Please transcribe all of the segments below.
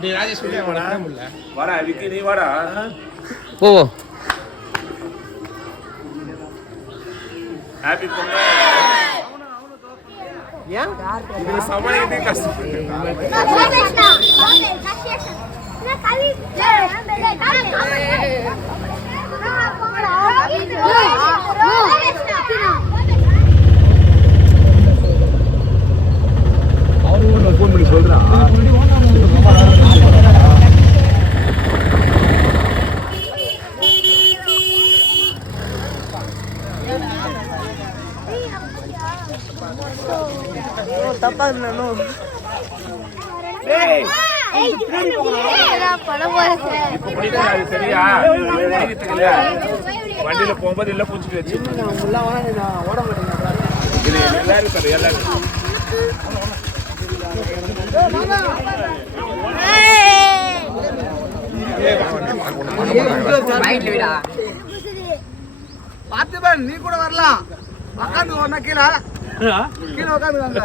டேய் ராஜேஷ் வெளிய வாடா. வாடா விக்கி நீ வாடா. போ. ஹாப்பி பொங்கல். ஏன்? இது சமாளிக்கிறதே கஷ்டம். அவரு ஃபோன் பண்ணி சொல்றா. தப்பா இருந்தானோ. டேய் படம் போறேன். சரியா? வண்டியில போகும்போது எல்லாம் பூச்சிட்டு வச்சு ஓட மாட்டேங்க. இது எல்லாரும் சார் எல்லாரும் பார்த்துப்பேன். நீ கூட வரலாம். உட்காந்து ஒன்னா கீழே கீழே உட்காந்துக்காங்க.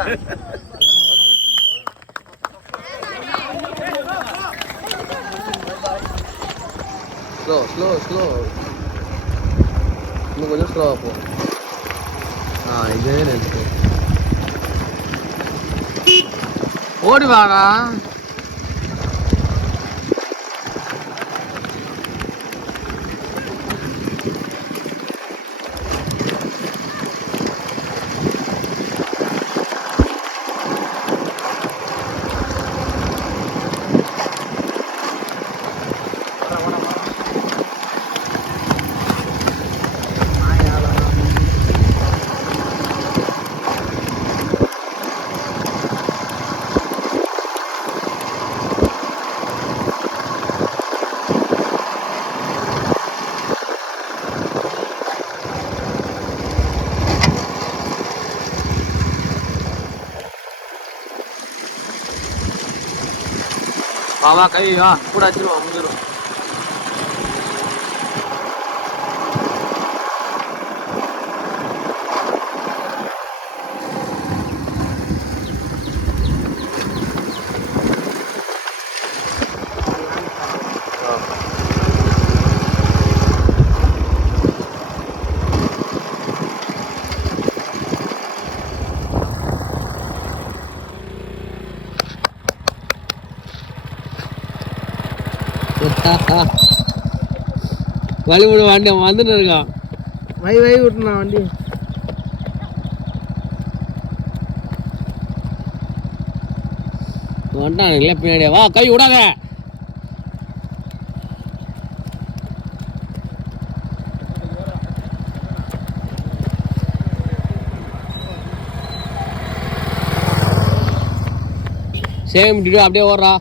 ஸ்லோ இன்னும் கொஞ்சம் ஸ்லோவா போ. இதே நிறுத்து. ஓடி வாடா. வா கை வா கூட வச்சிருவா முடிஞ்சிடும். வழி விட வண்டி வந்துட்டு இருக்கான். வை விட்டுனா வண்டி. வந்துட்டான் இல்லை பின்னாடியே. வா கை விடாத. சேம் டிடோ அப்படியே ஓடுறா.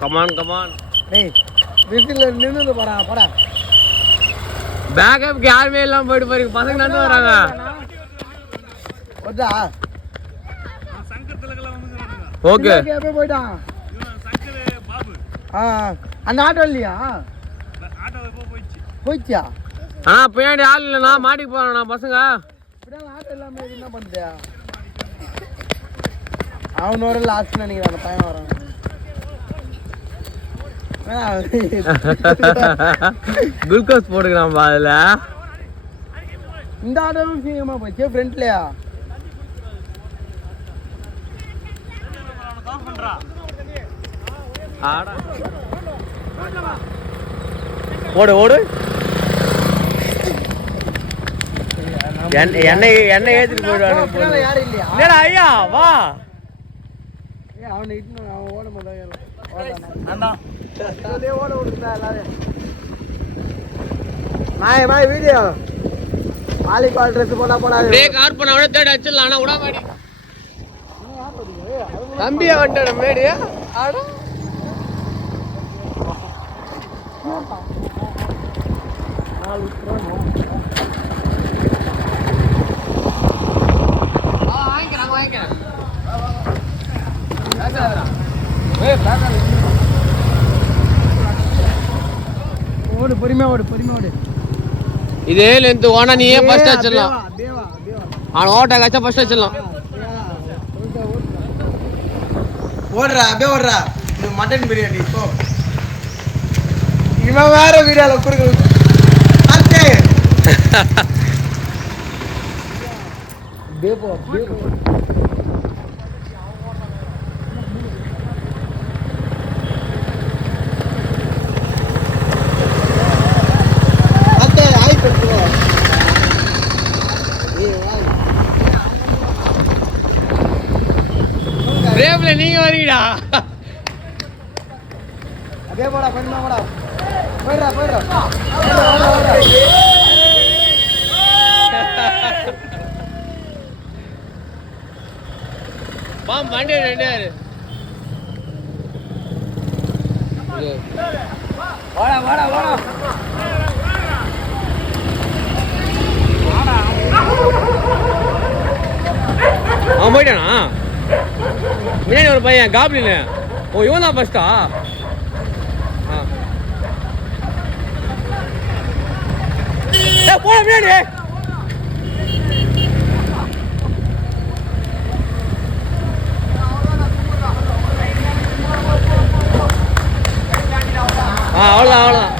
கமான் டேய் விசில் நின்னு போடா. பேக்கப் யாருமே இல்லாம போயிட்டு போறீங்க. பசங்க நடந்து வராங்க. ஓகே போயிட்டான். அந்த ஆட்டோ இல்லையா? போயிடுச்சியா? பின்னாடி ஆள் இல்லைண்ணா. மாடிக்கு போறேண்ணா பசங்க. ஆட்டோ இல்லாம என்ன பண்ணுது? அவன் ஒரு லாஸ்ட் நினைக்கிறேன். அந்த பையன் வரான். குளுக்கோஸ் போட்டுக்கிறான் அதுல. இந்த ஆட்டோவும் சீக்கிரமா போச்சு. ஃப்ரண்ட்லயா ஓடு எண்ணெய் ஏற்றிட்டு போயிடுவாங்க. யாரும் இல்லையா? ஐயா வா. அவனை அவன் ஓட மாட்டான். ஓட விடுறா எல்லாரும். மாய் வீடியோ வாலிபால் ட்ரெஸ் போனா பிரேக் ஆன் பண்ண உடனே தேடி அடிச்சிடலாம். ஆனா விட மாடி தம்பியா வந்துட்டேன் மேடியா. ஆட பொறுமையா ஓடு இதே லென்த் ஓனா நீயே ஃபர்ஸ்ட் வச்சிடலாம். அப்படியே வா அவன் ஓட்ட கச்சா ஃபர்ஸ்ட் வச்சிடலாம். ஓடுறா அப்படியே ஓடுறா. இது மட்டன் பிரியாணி இப்போ இவன் வேற வீடியோல குறுக்கு அத்தே தேவோ அத்தே ஆய் பெட்ரோ பிரேம்ல நீங்க வரீங்கடா. அப்படியே போடா கொஞ்சமா போடா போயிடுறா பாம் வண்டி ரெண்டாரு. வாடா அவன் போயிட்டானா? முன்னாடி ஒரு பையன் காப்ளின். ஓ இவன் தான் ஃபர்ஸ்டா? போட முன்னாடி. அவ்வளோதான்.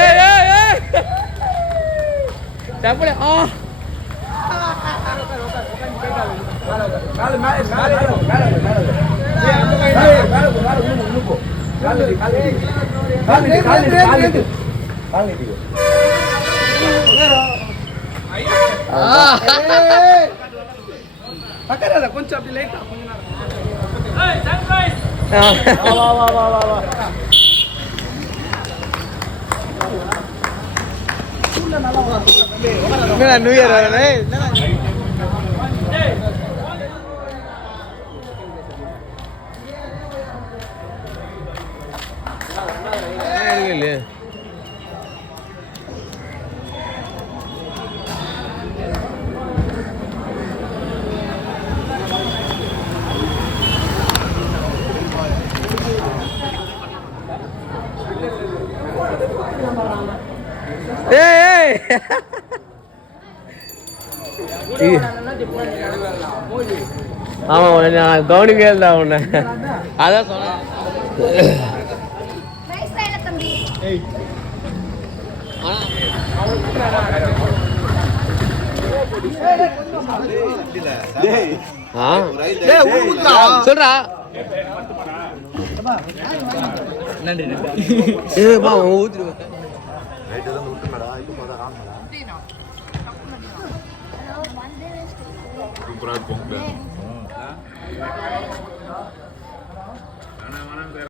ஏய் டப்புல கொஞ்சம் அப்படி லைட்டா நியூ இயர் இல்லையே. ஆமா நான் கவனிக்கவே இல்லை உன்னை. அதான் சொன்னேன். சொல்றா சூப்பரா இருக்கும்.